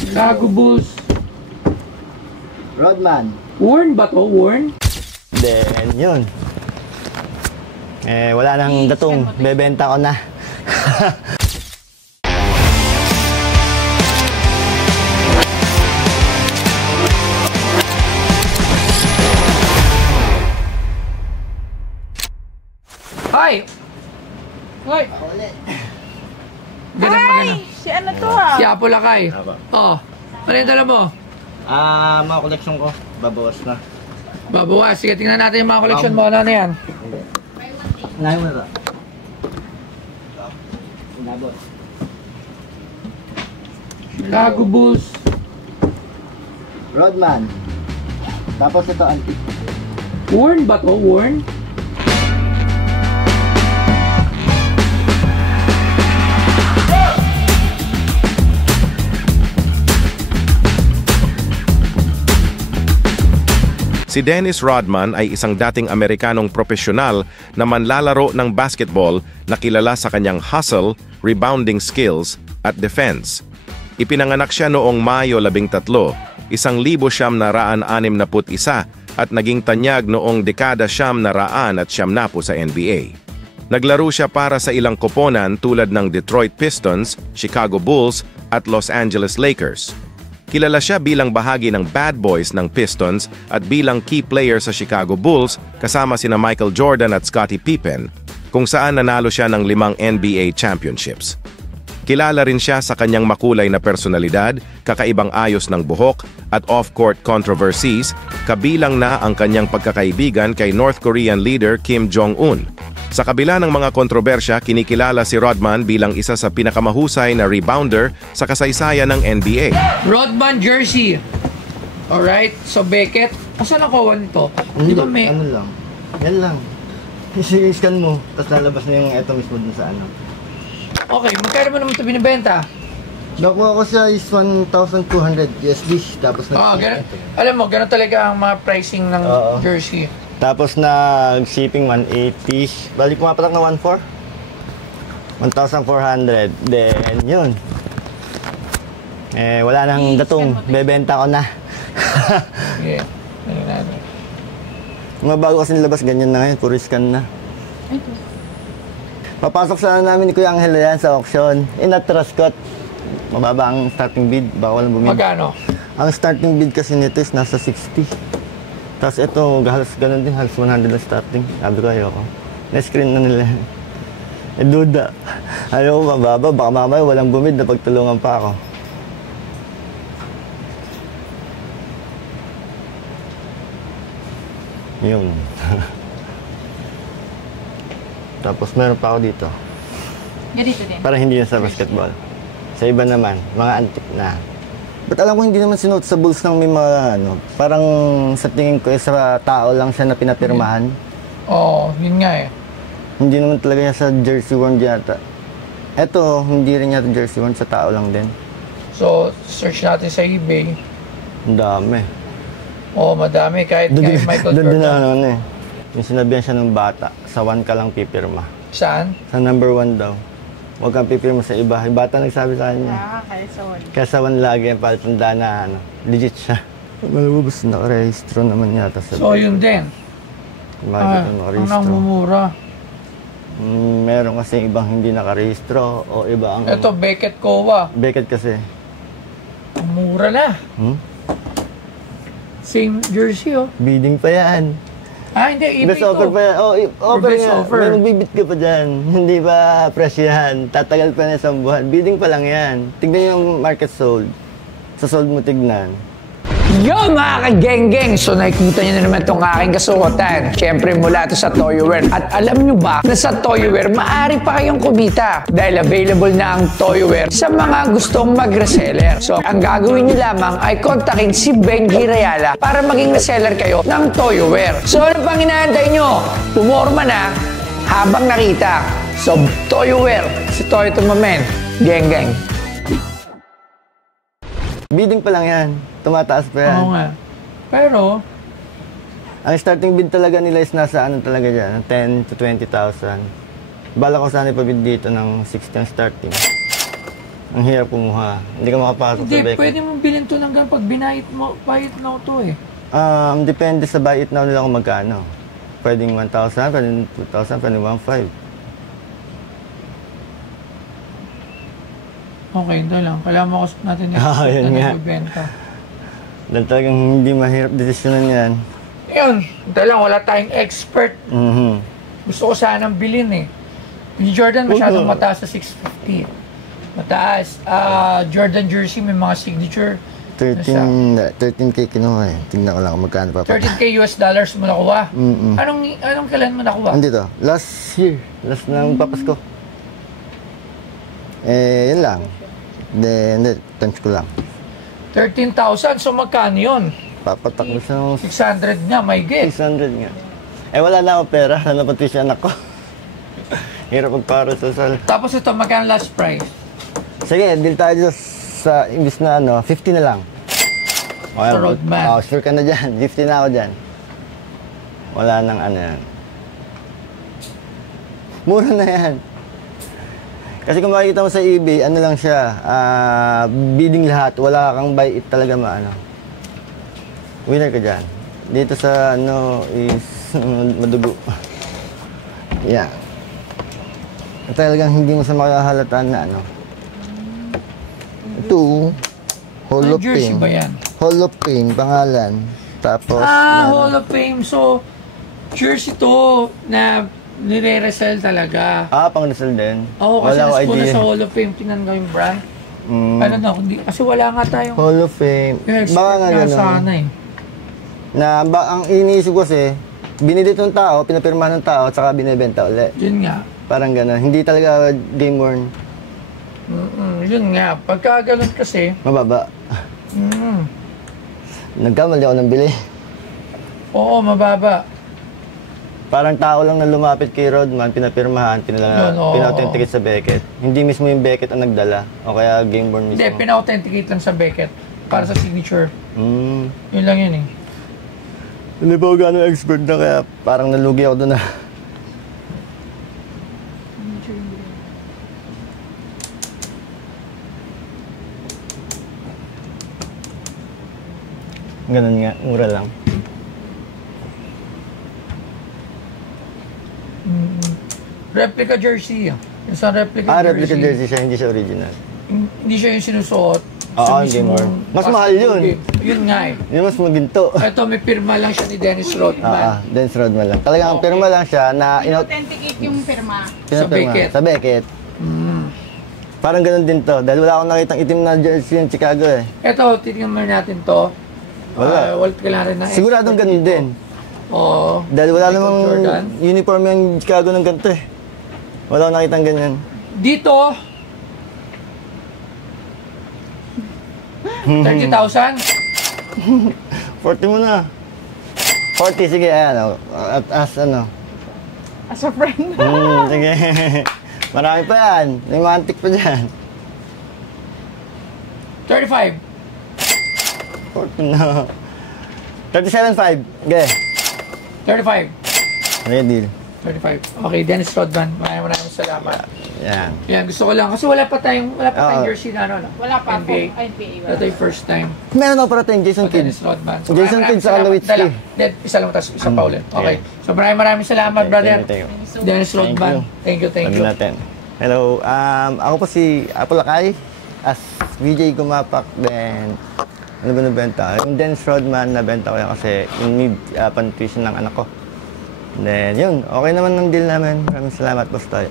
Chicago Bulls. Rodman. Worn ba to? Worn? Then, yun. Wala nang datong. Bebenta ko na. Hi! Hoy! Ay! Si ano to ha? Si Apo Lakay. Oh, ano yung dala mo? Mga koleksyon ko. Babawas na. Babawas. Sige, tingnan natin yung mga koleksyon mo. Ano na yan? Nahin mo na. Nabot. Chicago Bulls. Rodman. Tapos ito, antique. Worn ba to? Worn? Si Dennis Rodman ay isang dating Amerikanong profesional na manlalaro ng basketball na kilala sa kanyang hustle, rebounding skills at defense. Ipinanganak siya noong Mayo 13, 1961 at naging tanyag noong dekada 1990 sa NBA. Naglaro siya para sa ilang koponan tulad ng Detroit Pistons, Chicago Bulls at Los Angeles Lakers. Kilala siya bilang bahagi ng Bad Boys ng Pistons at bilang key player sa Chicago Bulls kasama sina Michael Jordan at Scottie Pippen, kung saan nanalo siya ng 5 NBA championships. Kilala rin siya sa kanyang makulay na personalidad, kakaibang ayos ng buhok at off-court controversies, kabilang na ang kanyang pagkakaibigan kay North Korean leader Kim Jong-un. Sa kabila ng mga kontrobersya, kinikilala si Rodman bilang isa sa pinakamahusay na rebounder sa kasaysayan ng NBA. Rodman jersey. Alright, so Beckett. Asan ang kawan nito? Di ba may... Ano lang. Yan lang. I-scan mo, tapos lalabas na yung eto mismo dun sa ano. Okay, magkano mo naman ito binibenta? Nakuha ko siya is 1,200 USD. Tapos ganun. Alam mo, ganun talaga ang mga pricing ng jersey. Tapos nag-shipping 180. Balik pumapatak na 1,400. 1,400. Then, yun. Wala nang datong. Bebenta ko na. Sige. Tingnan natin. Mga bago kasi nilabas, ganyan na ngayon. Puro scan na. Papasok sana namin ni Kuya Angel yan sa auction. Inatras ko. Mababa ang starting bid. Baka walang bumid. Magkano? Ang starting bid kasi nito is nasa 60. Tapos ito, halos ganun din, halos 100 na starting. Sabi ko, ayoko. Na-screen na nila. Duda. Ayaw ko mababa, baka mamaya walang bumid na pagtulungan pa ako. Yun. Tapos meron pa ako dito. Ganito din. Para hindi na sa basketball. Sa iba naman, mga antique na. Ba't alam ko hindi naman sinuot sa Bulls ng may mga ano, parang sa tingin ko sa tao lang siya na pinapirmahan. Oo, yun nga eh. Hindi naman talaga niya sa jersey worn yata. Eto, hindi rin yata jersey worn, sa tao lang din. So, search natin sa eBay. Ang dami. Oo, madami. Kahit kay Michael Doon din Jordan. ano eh. Yung sinabihan siya ng bata, sa 1 ka lang pipirma. Saan? Sa number 1 daw. Huwag kang pipirma sa iba. Yung bata nagsabi sa kanya. Kaya sa one. Kaya sa 1 lagi ang palatanda na ano, legit siya. Malubos, nakarehistro naman yata sa So, yun din. Makikita yung Ang nakarehistro. namumura. Meron kasi ibang hindi nakarehistro o iba ang... Ito, Beckett Kowa. Beckett kasi. Ang mura na. Same jersey, oh. Bidding pa yan. Hindi, eBay Best offer to. pa yan. Offer Best nga. offer. May magbibit ka pa dyan. Hindi pa fresh yan. Tatagal pa na isang buwan. Bidding pa lang yan. Tignan yung market sold. Sa sold mo tignan. Yo mga ka-geng-geng! So nakikita nyo na naman itong aking kasuotan. Siyempre mula ito sa Toyoware. At alam nyo ba na sa Toyoware maaari pa kayong kumita dahil available na ang Toyoware sa mga gustong mag-reseller. So ang gagawin nyo lamang ay kontakin si Benji Rayala para maging reseller kayo ng Toyoware. So ano pang inaantay nyo? Pumorma na habang nakita. So Toyoware, si Toyo Tumamen, geng-geng. Bidding pa lang yan. Tumataas pa yan. Oo nga. Pero, ang starting bid talaga nila is nasa ano talaga dyan, 10 to 20,000. Bala ko sana ipabid dito ng 60 ang starting. Ang hirap kumuha. Hindi ka makapasok Hindi, sa Beckett. pwede mo bilhin to ng ganun pag binayit mo, bayit na to eh. Depende sa buy it now nila kung magkano. Pwedeng 1,000, pwedeng 2,000, pwedeng 1,500. Okay, ito lang. Kailangan mo natin yung Yun na nga. nagbibenta. Dahil talagang hindi mahirap desisyonan yan. Yun, ito lang. Wala tayong expert. Mhm. Gusto ko sanang bilhin eh. Yung Jordan masyadong mataas sa 650. Mataas. Jordan jersey may mga signature. 13K kinuha eh. Tingnan ko lang kung magkano pa. 13K US dollars mo nakuha. Anong kailan mo nakuha? Hindi to. Last year. Last ng papasko. Yun lang. Hindi. Times ko lang. 13,000. So magkano yun? Papatak mo sa 600 nga, may get. 600 nga. Wala na ako pera. Sana pati siya anak ko. Hirap magparo sa sal. Tapos ito, magkano last price? Sige, deal tayo dito sa imbis na 50 na lang. Okay, Roadman. Sure ka na dyan. 50 na ako dyan. Wala nang yan. Mura na yan. Kasi kung makikita mo sa eBay, lang siya, bidding lahat. Wala kang buy it talaga winner ka dyan. Dito sa is madugo. Yeah. Talagang hindi mo sa makakahalataan na Ito, Hall Ano of jersey Fame. ba yan? Hall of Fame, pangalan. Tapos, Hall of Fame. So, jersey to na nire-resell talaga. pang Rizal din. Oo, kasi Wala ko nas-una idea. sa Hall of Fame, tinan ko yung brand. Ano na, kasi wala nga tayong Hall of Fame. expert Baka nga na gano'n. sana eh. Ang iniisip ko kasi, binili ng tao, pinapirma ng tao, at saka binibenta ulit. Yun nga. Parang gano'n. Hindi talaga game worn. Yun nga. Pagka ganun kasi, Mababa. mm, Nagkamali ako ng bili. oo, mababa. Parang tao lang na lumapit kay Rodman, pinapirmahan, Yun, oo. pina-authenticate sa Beckett. Hindi mismo yung Beckett ang nagdala. O kaya game worn mismo. Hindi, pina-authenticate lang sa Beckett para sa signature. Yun lang yun eh. Hindi pa ako gano'ng expert na kaya parang nalugi ako doon Ganun nga, mura lang. Replica jersey. Yung sa replica Replica jersey siya, hindi siya original. Hindi siya yung sinusuot. Oo, sa hindi mismong more. Mas mahal yun. Yun nga eh. Hindi mas maginto. Ito, may pirma lang siya ni Dennis Rodman. Dennis Rodman lang. Talagang pirma lang siya na Authenticate yung pirma. Sa Beckett. Sa Beckett. Parang ganun din to. Dahil wala akong nakitang itim na jersey yung Chicago eh. Ito, titignan mo natin to. Wala. Wala kailangan rin na Siguradong ganun din. Oo. Dahil wala Michael namang Jordan. uniform yung Chicago ng ganito eh. Wala akong nakitang ganyan. Dito, 30,000. 40 mo na. 40, sige, ayan. As As a friend. Sige. Marami pa yan. May mantik pa dyan. 35. 40 na. 37.5. Okay. 35. Okay, deal. 35. Okay, Dennis Rodman. Maraming salamat. Yan. Yan, gusto ko lang. Kasi wala pa tayong jersey na Wala pa ako. NBA. NBA. Ito yung first time. Meron ako para tayong Jason Kidd. Dennis Rodman. Jason Kidd sa Nowitzki. Isa lang, tapos isa pa ulit. Okay. So maraming salamat, brother. Thank you. Dennis Rodman. Thank you. Sabi natin. Hello. Ako po si Apple Lakay. As VJ Gumapak. Then, ano ba nabenta? Yung Dennis Rodman, nabenta ko yan kasi yung need pan-tuition ng anak ko. Then, yun. Okay naman ng deal namin. Maraming salamat, boss tayo.